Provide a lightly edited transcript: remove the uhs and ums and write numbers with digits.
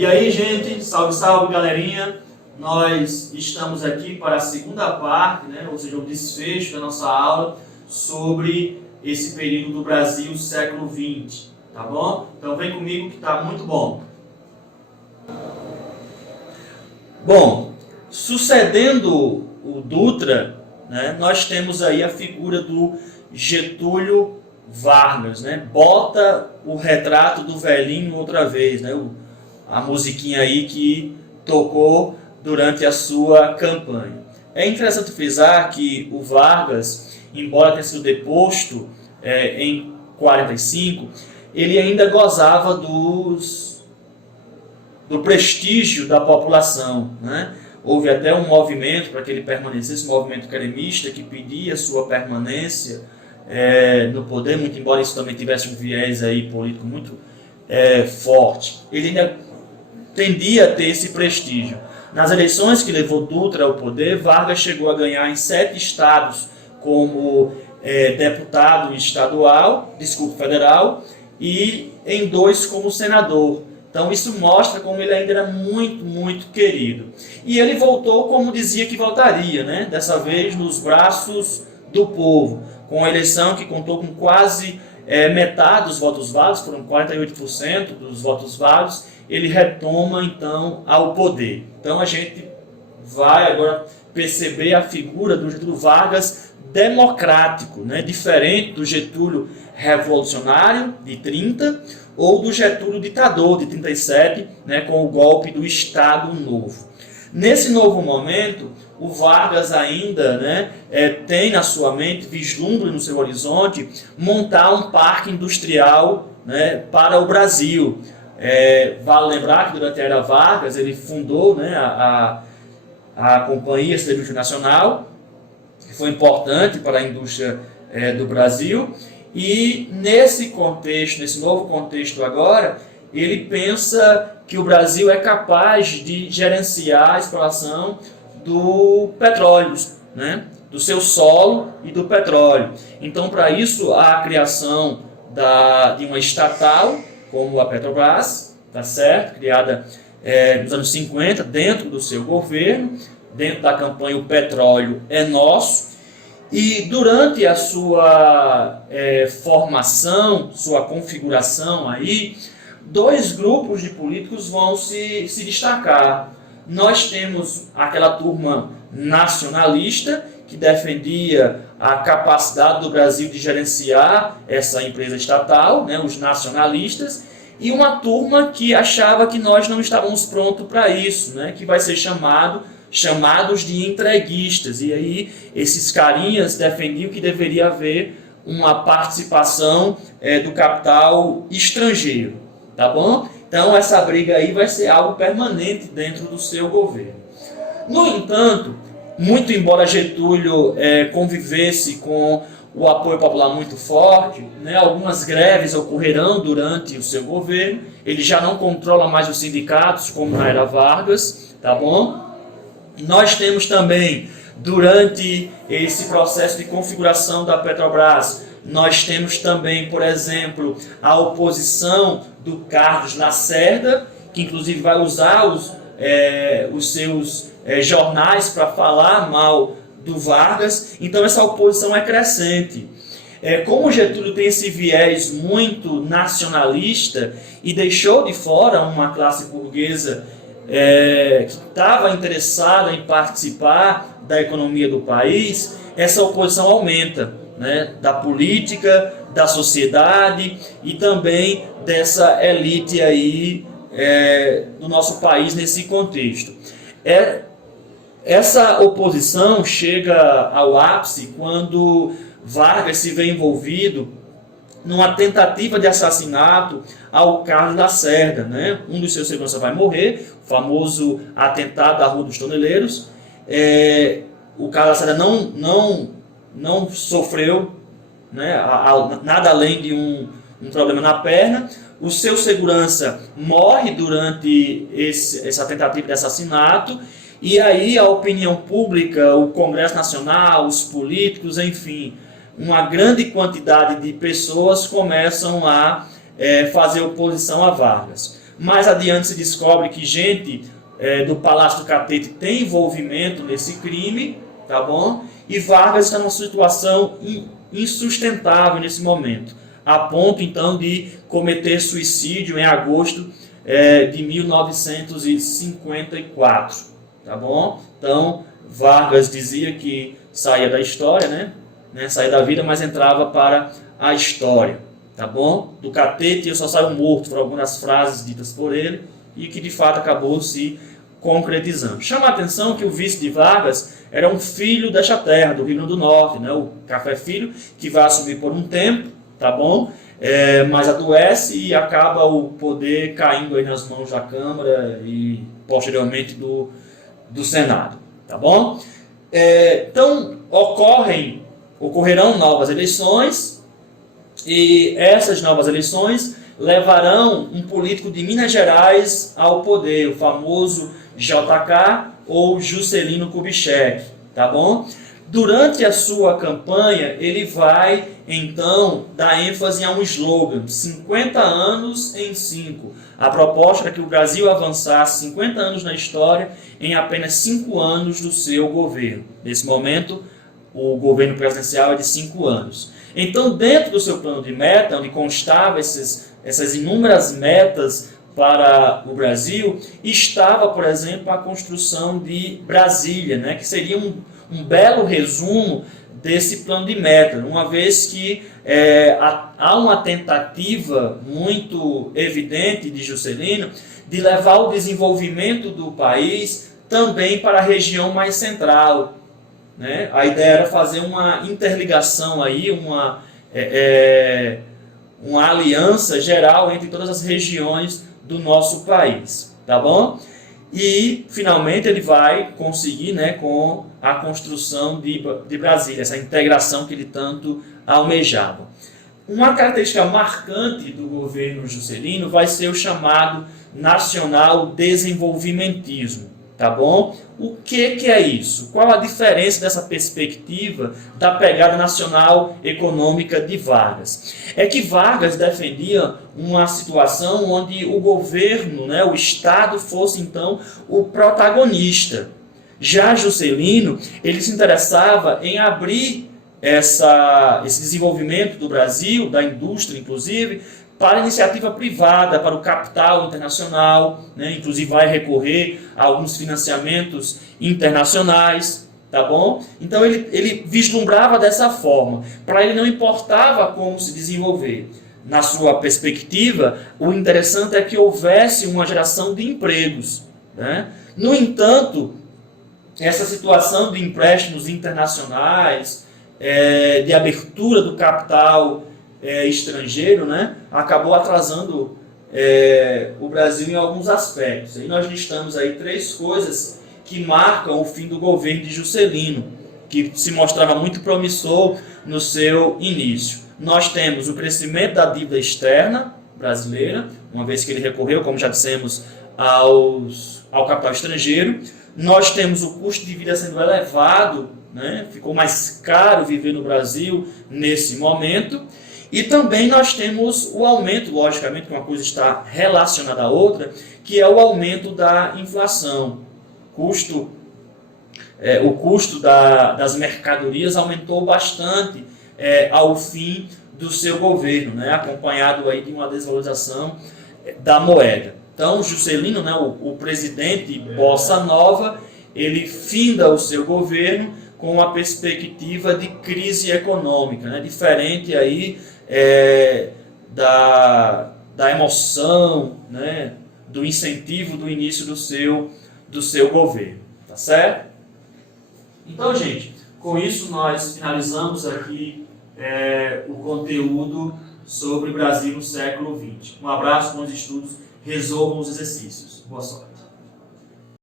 E aí, gente, salve, salve, galerinha. Nós estamos aqui para a segunda parte, né, ou seja, o desfecho da nossa aula sobre esse período do Brasil, século XX, tá bom? Então vem comigo que tá muito bom. Bom, sucedendo o Dutra, né, nós temos aí a figura do Getúlio Vargas, né? Bota o retrato do velhinho outra vez, né? A musiquinha aí que tocou durante a sua campanha. É interessante frisar que o Vargas, embora tenha sido deposto em 45, ele ainda gozava do prestígio da população, né? Houve até um movimento para que ele permanecesse, um movimento cremista que pedia sua permanência no poder, muito embora isso também tivesse um viés aí político muito forte. Ele ainda tendia a ter esse prestígio. Nas eleições que levou Dutra ao poder, Vargas chegou a ganhar em 7 estados como deputado federal, e em 2 como senador. Então isso mostra como ele ainda era muito, muito querido. E ele voltou como dizia que voltaria, né? Dessa vez nos braços do povo, com uma eleição que contou com quase metade dos votos válidos, foram 48% dos votos válidos. Ele retoma então ao poder. Então a gente vai agora perceber a figura do Getúlio Vargas democrático, né? Diferente do Getúlio revolucionário de 30 ou do Getúlio ditador de 37, né? Com o golpe do Estado Novo. Nesse novo momento, o Vargas ainda, né, tem na sua mente, vislumbra no seu horizonte, montar um parque industrial, né, para o Brasil. Vale lembrar que durante a era Vargas ele fundou, né, a Companhia Siderúrgica Nacional, que foi importante para a indústria do Brasil, e nesse contexto, nesse novo contexto agora, ele pensa que o Brasil é capaz de gerenciar a exploração do petróleo, né, do seu solo e do petróleo. Então, para isso, a criação de uma estatal, como a Petrobras, tá certo? Criada nos anos 50, dentro do seu governo, dentro da campanha O Petróleo é Nosso. E durante a sua formação, sua configuração aí, 2 grupos de políticos vão se destacar. Nós temos aquela turma nacionalista, que defendia a capacidade do Brasil de gerenciar essa empresa estatal, né, os nacionalistas, e uma turma que achava que nós não estávamos prontos para isso, né, que vai ser chamados de entreguistas. E aí esses carinhas defendiam que deveria haver uma participação do capital estrangeiro, tá bom? Então essa briga aí vai ser algo permanente dentro do seu governo. No entanto, muito embora Getúlio convivesse com o apoio popular muito forte, né, algumas greves ocorrerão durante o seu governo. Ele já não controla mais os sindicatos como na era Vargas, tá bom? Nós temos também, durante esse processo de configuração da Petrobras, nós temos também, por exemplo, a oposição do Carlos Lacerda, que inclusive vai usar os seus jornais para falar mal do Vargas. Então essa oposição é crescente. Como Getúlio tem esse viés muito nacionalista e deixou de fora uma classe burguesa que estava interessada em participar da economia do país, essa oposição aumenta, né, da política, da sociedade e também dessa elite aí do nosso país nesse contexto. Essa oposição chega ao ápice quando Vargas se vê envolvido numa tentativa de assassinato ao Carlos Lacerda, né? Um dos seus seguranças vai morrer, o famoso atentado da Rua dos Toneleiros. O Carlos Lacerda não sofreu, né, nada além de um problema na perna. O seu segurança morre durante essa tentativa de assassinato. E aí a opinião pública, o Congresso Nacional, os políticos, enfim, uma grande quantidade de pessoas começam a fazer oposição a Vargas. Mais adiante se descobre que gente do Palácio do Catete tem envolvimento nesse crime, tá bom? E Vargas está numa situação insustentável nesse momento, a ponto então de cometer suicídio em agosto de 1954, tá bom? Então Vargas dizia que saía da história, né? Saía da vida, mas entrava para a história, tá bom? Do catete eu só saio morto, foram algumas frases ditas por ele e que de fato acabou se concretizando. Chama a atenção que o vice de Vargas era um filho desta terra, do Rio Grande do Norte, né? O Café Filho, que vai assumir por um tempo, tá bom? Mas adoece e acaba o poder caindo aí nas mãos da Câmara e posteriormente do Senado, tá bom? Então ocorrerão novas eleições e essas novas eleições levarão um político de Minas Gerais ao poder, o famoso JK ou Juscelino Kubitschek, tá bom? Durante a sua campanha, ele vai, então, dar ênfase a um slogan, 50 anos em 5. A proposta é que o Brasil avançasse 50 anos na história em apenas 5 anos do seu governo. Nesse momento, o governo presidencial é de 5 anos. Então, dentro do seu plano de meta, onde constava essas inúmeras metas para o Brasil, estava, por exemplo, a construção de Brasília, né, que seria um belo resumo desse plano de meta, uma vez que há uma tentativa muito evidente de Juscelino de levar o desenvolvimento do país também para a região mais central, né? A ideia era fazer uma interligação aí, uma aliança geral entre todas as regiões do nosso país, tá bom? E, finalmente, ele vai conseguir, né, com a construção de Brasília, essa integração que ele tanto almejava. Uma característica marcante do governo Juscelino vai ser o chamado nacional desenvolvimentismo, tá bom? O que é isso? Qual a diferença dessa perspectiva da pegada nacional econômica de Vargas? É que Vargas defendia uma situação onde o governo, né, o Estado, fosse então o protagonista. Já Juscelino, ele se interessava em abrir esse desenvolvimento do Brasil, da indústria inclusive, para a iniciativa privada, para o capital internacional, né? Inclusive vai recorrer a alguns financiamentos internacionais, tá bom? Então ele vislumbrava dessa forma. Para ele não importava como se desenvolver. Na sua perspectiva, o interessante é que houvesse uma geração de empregos, né? No entanto, essa situação de empréstimos internacionais, de abertura do capital estrangeiro, né, acabou atrasando o Brasil em alguns aspectos. E nós listamos aí 3 coisas que marcam o fim do governo de Juscelino, que se mostrava muito promissor no seu início. Nós temos o crescimento da dívida externa brasileira, uma vez que ele recorreu, como já dissemos, ao capital estrangeiro. Nós temos o custo de vida sendo elevado, né, ficou mais caro viver no Brasil nesse momento. E também nós temos o aumento, logicamente, que uma coisa está relacionada à outra, que é o aumento da inflação. O custo das mercadorias aumentou bastante ao fim do seu governo, né, acompanhado aí de uma desvalorização da moeda. Então, Juscelino, né, o presidente Bossa Nova, ele finda o seu governo com uma perspectiva de crise econômica, né, diferente aí da emoção, né, do incentivo do início do seu governo, tá certo? Então, gente, com isso nós finalizamos aqui o conteúdo sobre o Brasil no século XX. Um abraço, bons estudos, resolvam os exercícios. Boa sorte.